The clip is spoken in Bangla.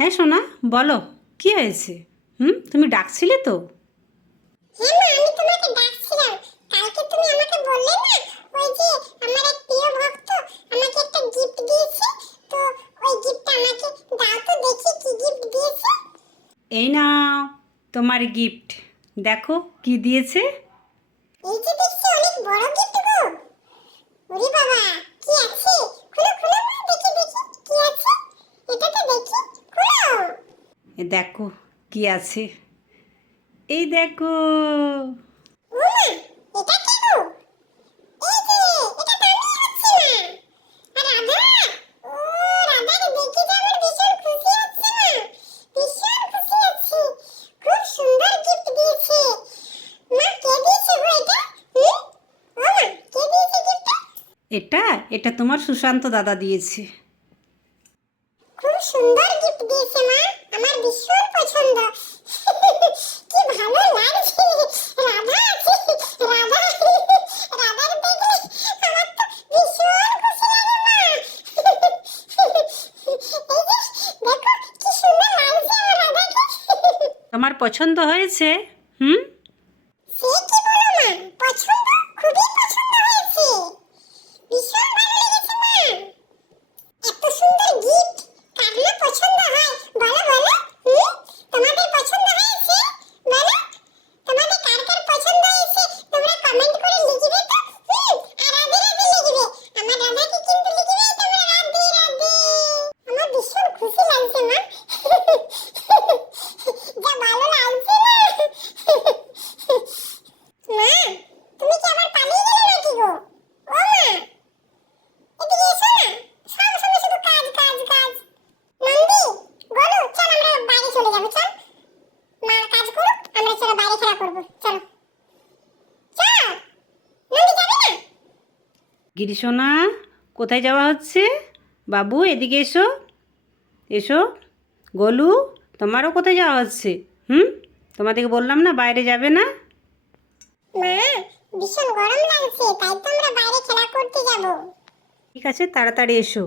হ্যাঁ সোনা বলো কি হয়েছে? হুম তুমি ডাকছিলে তো? হ্যাঁ মা আমি তোমাকে ডাকছিলাম। কালকে তুমি আমাকে বললে না ওই যে আমার এক প্রিয় ভক্ত আমাকে একটা গিফট দিয়েছে তো ওই গিফটটা আমাকে দাও তো দেখি কি গিফট দিয়েছে। এই নাও তোমার গিফট দেখো কি দিয়েছে। এই যে দেখছি অনেক বড় গিফট গো। ওরে বাবা কি আছে খুলো খুলো মা দেখি দেখি কি আছে এটা তো দেখি খুলো এ দেখো কি আছে। এই দেখো। এটা এটা তোমার সুশান্ত দাদা দিয়েছে। খুব সুন্দর গিফট দিয়েছে মা। আমার ভীষণ পছন্দ। কি ভালো লাগছে। রাধা আছে রাধা। রাধার দেখলে আমার তো ভীষণ খুশি লাগে মা। এই যে দেখো কি সুন্দর লাগছে আমার রাধাকে। তোমার পছন্দ হয়েছে। হুম? সে কি বলো মা? পছন্দ খুবই পছন্দ হয়েছে ভীষণ ভালো লেগেছে মা এত সুন্দর গিফট কার না পছন্দ হয় বলো বলো হুম তোমাদের পছন্দ হয়েছে বলো তোমাদের কার কার পছন্দ হয়েছে তোমরা কমেন্ট করে লিখবে তো হুম আর রাধে রাধে লিখবে আমার রাধাকে কিন্তু লিখবে তোমরা রাধে রাধে আমার ভীষণ খুশি লাগছে মা যা ভালো লাগছে না মা তুমি কি আবার পালিয়ে গেলে নাকি গো ও মা এদিকে এসো না সব সময় শুধু কাজ কাজ কাজ নন্দি বলো চল আমরা বাইরে চলে যাব চল মা কাজ করুক আমরা চলো বাইরে খেলা করব চলো চল নন্দি যাবে না গিরিশোনা কোথায় যাওয়া হচ্ছে? বাবু এদিকে এসো। এসো। গোলু তোমারও কোথায় যাওয়া হচ্ছে? হুম? তোমাদেরকে বললাম না বাইরে যাবে না? মা ভীষণ গরম লাগছে তাই তো আমরা বাইরে খেলা করতে যাব। ঠিক আছে তাড়াতাড়ি এসো।